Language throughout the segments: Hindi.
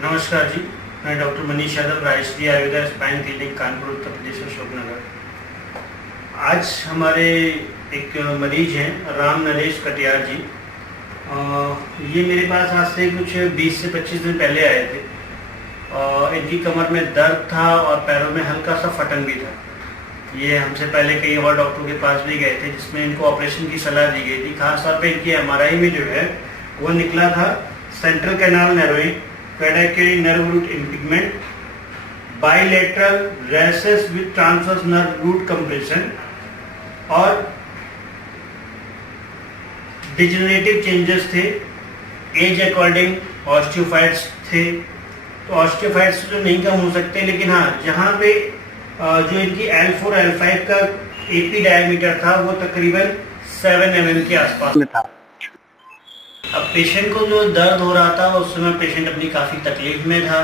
नमस्कार जी, मैं doctor Manish Yadav, Rajshree Ayurveda spine clinic, Kanpur, Uttar Pradesh, Ashoknagar. आज हमारे एक मरीज हैं राम नरेश कटियार जी। ये मेरे पास आज से कुछ 20 से 25 दिन पहले आए थे। इनकी कमर में दर्द था और पैरों में हल्का सा फटन भी था। ये हमसे पहले कई और डॉक्टरों के पास भी गए थे, जिसमें इनको ऑपरेशन की सलाह दी गई थी। खास तौर पे इनकी एमआरआई में जो है वो निकला था central canal narrowing, pedicular nerve root impingement, bilateral recess with transverse nerve root compression और डिजेनरेटिव चेंजेस थे। एज अकॉर्डिंग ऑस्टियोफाइट्स थे। तो ऑस्टियोफाइट्स तो नहीं कम हो सकते, लेकिन हाँ, जहाँ पे जो इनकी L4 L5 का एपी डायमीटर था वो तकरीबन 7 mm के आसपास में था। अब पेशेंट को जो दर्द हो रहा था उस समय पेशेंट अपनी काफ़ी तकलीफ में था।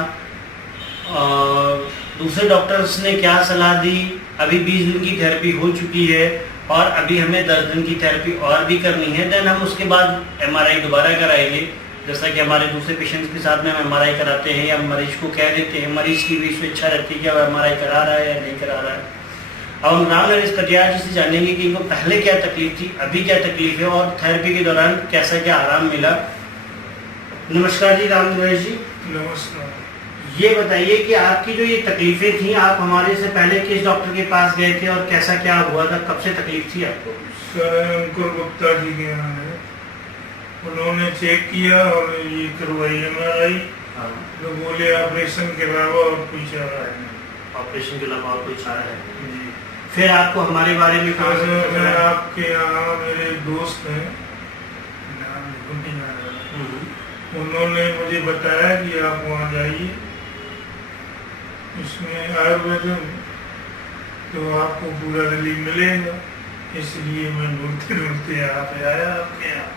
दूसरे डॉक्टर्स ने क्या सलाह दी, अभी 20 दिन की थेरेपी हो चुकी है और अभी हमें 10 दिन की थेरेपी और भी करनी है। देन हम उसके बाद एमआरआई दोबारा कराएंगे। जैसा कि हमारे दूसरे पेशेंट्स के साथ में हम एमआरआई कराते हैं या मरीज को कह देते हैं, मरीज की भी इसमें इच्छा रहती है कि वो एमआरआई करा रहा है या नहीं करा रहा है। अब हम राम नरेश कटियार जी से जानेंगे कि इनको पहले क्या तकलीफ थी, अभी क्या तकलीफ है और थेरेपी के दौरान कैसा क्या आराम मिला। नमस्कार जी राम नरेश जी। नमस्कार। ये बताइए कि आपकी जो ये तकलीफें थी, आप हमारे से पहले किस डॉक्टर के पास गए थे और कैसा क्या हुआ था, कब से तकलीफ थी आपको? अंकुर गुप्ता जी के यहाँ है, उन्होंने चेक किया और ये करवाई एमआरआई। तो बोले ऑपरेशन के अलावा और कोई चारा है नहीं। ऑपरेशन के अलावा और कोई चारा है? जी। फिर आपको हमारे बारे में कहा? मैं आपके यहाँ, मेरे दोस्त हैं, नाम नहीं याद आ रहा, उन्होंने मुझे बताया कि आप वहाँ जाइए, इसमें आयुर्वेद तो आपको पूरा रिलीफ मिलेगा। इसलिए मैं ढूंढते ढूंढते यहाँ पे आया आपके यहाँ।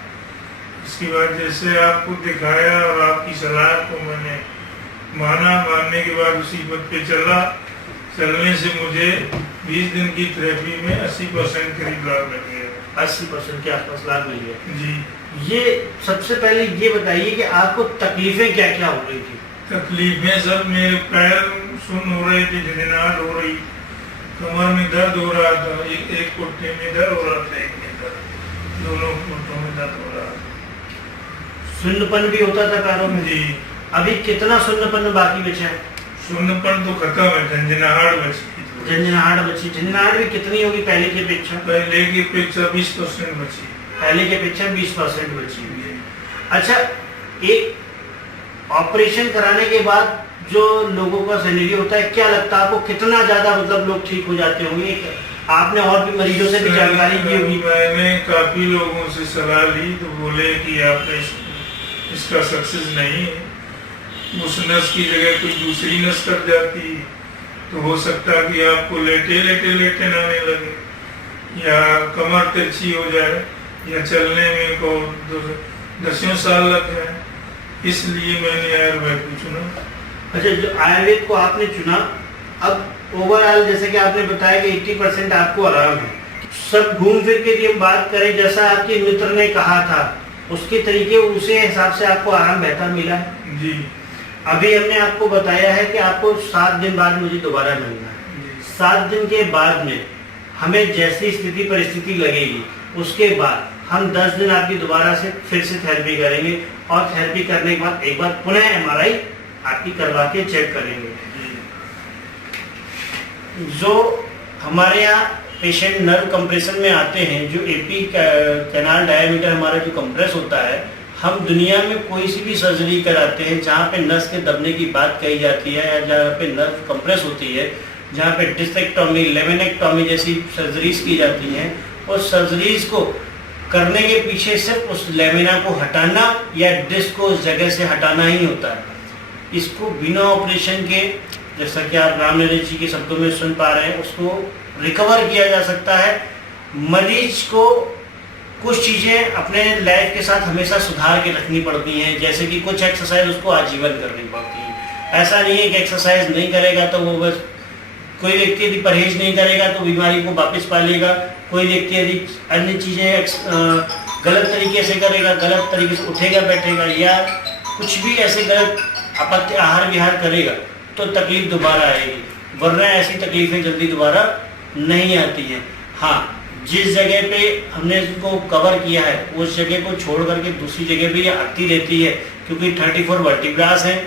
इसके बाद जैसे आपको दिखाया और आपकी सलाह को मैंने मानने के बाद उसी पद पे चलने से मुझे 20 दिन की थेरेपी में 80% करीब लाभ मिल गया। 80% के आसपास लाभ मिल गया जी। ये सबसे पहले ये बताइए कि आपको तकलीफें क्या क्या हो रही थी? तकलीफें सब, मेरे पैर सुन्न हो रहे थे, झंझनाहट हो रही, कमर में दर्द हो रहा था, एक घुटने में दर्द हो रहा था, एक में दर्द, दोनों घुटनों में दर्द हो रहा था। सुन्नपन भी होता था पैरों में? जी। अभी कितना सुन्नपन बाकी बचा है? सुन्नपन तो खत्म है, झंझनाहट बची। झंझनाहट बची? झंझनाहट भी कितनी होगी पहले की अपेक्षा? पहले की अपेक्षा 20% बची। पहले की अपेक्षा 20% बची हुई है। अच्छा, एक ऑपरेशन कराने के बाद जो लोगों का सिनेरियो होता है, क्या लगता है आपको कितना ज्यादा मतलब लोग ठीक हो जाते होंगे? आपने और भी मरीजों से भी जानकारी ली होगी? मैंने काफी लोगों से सलाह ली तो बोले कि आपने इसका सक्सेस नहीं है, उस नस की जगह कोई दूसरी नस कट जाती तो हो सकता कि आपको लेटे आने लगे, या कमर तिरछी हो जाए, या चलने में को 10 साल लग जाए। इसलिए मैंने आयुर्वेद को चुना। अच्छा, जो आयुर्वेद को आपने चुना, अब ओवरऑल जैसे कि आपने बताया कि 80% आपको आराम है। सब घूम फिर के भी हम बात करें, जैसा आपके मित्र ने कहा था उसके तरीके, उसे हिसाब से आपको आराम बेहतर मिला है? जी। अभी हमने आपको बताया है कि आपको 7 दिन बाद मुझे दोबारा मिलना है। 7 दिन के बाद में हमें जैसी स्थिति परिस्थिति लगेगी, उसके बाद हम 10 दिन आपकी दोबारा से फिर से थेरेपी करेंगे और थेरेपी करने के बाद एक बार पुनः एमआरआई आपकी करवा के चेक करेंगे। जो हमारे यहाँ पेशेंट नर्व कंप्रेशन में आते हैं, जो एपी कैनाल डायमीटर हमारा जो कंप्रेस होता है, हम दुनिया में कोई सी भी सर्जरी कराते हैं जहाँ पे नस के दबने की बात कही जाती है या जहाँ पे नर्व कंप्रेस होती है, जहाँ पे डिस्टेक्टोमी, लेमिनेक्टोमी जैसी सर्जरीज की जाती हैं, उस सर्जरीज को करने के पीछे सिर्फ उस लेमिना को हटाना या डिस्क को उस जगह से हटाना ही होता है। इसको बिना ऑपरेशन के, जैसा कि आप राम नरेश जी के शब्दों में सुन पा रहे हैं, उसको रिकवर किया जा सकता है। मरीज को कुछ चीज़ें अपने लाइफ के साथ हमेशा सुधार के रखनी पड़ती हैं, जैसे कि कुछ एक्सरसाइज उसको आजीवन करनी पड़ती है। ऐसा नहीं है कि एक्सरसाइज नहीं करेगा तो वो बस, कोई व्यक्ति यदि परहेज नहीं करेगा तो बीमारी को वापस पा लेगा, कोई व्यक्ति यदि अन्य चीज़ें गलत तरीके से करेगा, गलत तरीके से उठेगा बैठेगा या कुछ भी ऐसे गलत अपत्य आहार विहार करेगा तो तकलीफ दोबारा आएगी, वरना ऐसी तकलीफें जल्दी दोबारा नहीं आती हैं। हाँ, जिस जगह पे हमने इसको कवर किया है उस जगह को छोड़ करके दूसरी जगह भी ये आती रहती है, क्योंकि 34 वर्टिब्रास हैं,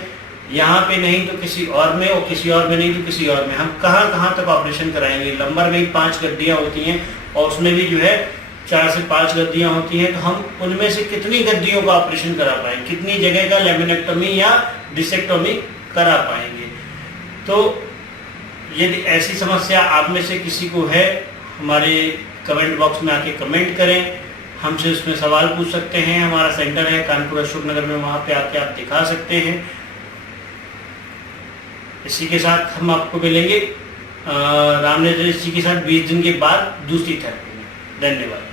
यहाँ पे नहीं तो किसी और में, और किसी और में नहीं तो किसी और में। हम कहाँ कहाँ तक ऑपरेशन कराएंगे। लंबर में ही 5 गड्डियाँ होती हैं और उसमें भी जो है 4 से 5 गद्दियाँ होती हैं, तो हम उनमें से कितनी गद्दियों का ऑपरेशन करा पाएंगे, कितनी जगह का लेमिनेक्टोमी या डिसेक्टोमी करा पाएंगे। तो यदि ऐसी समस्या आप में से किसी को है, हमारे कमेंट बॉक्स में आके कमेंट करें, हमसे उसमें सवाल पूछ सकते हैं। हमारा सेंटर है कानपुर अशोक नगर में, वहाँ पे आके आप दिखा सकते हैं। इसी के साथ हम आपको मिलेंगे रामनेत्र जी के साथ 20 दिन के बाद दूसरी थेरेपी में। धन्यवाद।